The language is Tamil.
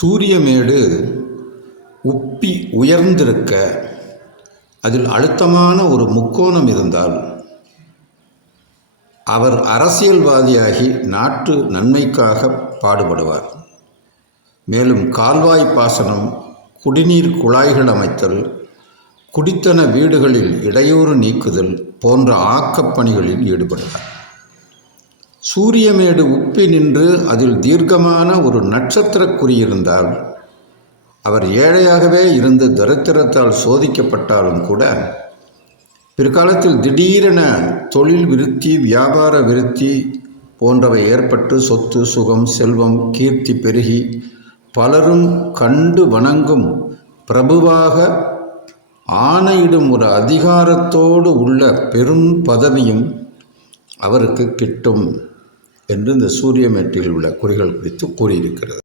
சூரியமேடு உப்பி உயர்ந்திருக்க அதில் அழுத்தமான ஒரு முக்கோணம் இருந்தால் அவர் அரசியல்வாதியாகி நாட்டு நன்மைக்காக பாடுபடுவார். மேலும் கால்வாய் பாசனம் குடிநீர் குழாய்கள் அமைத்தல் குடித்தன வீடுகளில் இடையூறு நீக்குதல் போன்ற ஆக்கப்பணிகளில் ஈடுபடுவார் சூரியமேடு உப்பி நின்று அதில் தீர்க்கமான ஒரு நட்சத்திர குறியிருந்தால் அவர் ஏழையாகவே இருந்து தரித்திரத்தால் சோதிக்கப்பட்டாலும் கூட பிற்காலத்தில் திடீரென தொழில் விருத்தி வியாபார விருத்தி போன்றவை ஏற்பட்டு சொத்து சுகம் செல்வம் கீர்த்தி பெருகி பலரும் கண்டு வணங்கும் பிரபுவாக ஆணையிடும் ஒரு அதிகாரத்தோடு உள்ள பெரும் பதவியும் அவருக்கு கிட்டும். என்று இந்த சூரியமேட்டில் உள்ள குறிகள் குறித்து கூறியிருக்கிறது.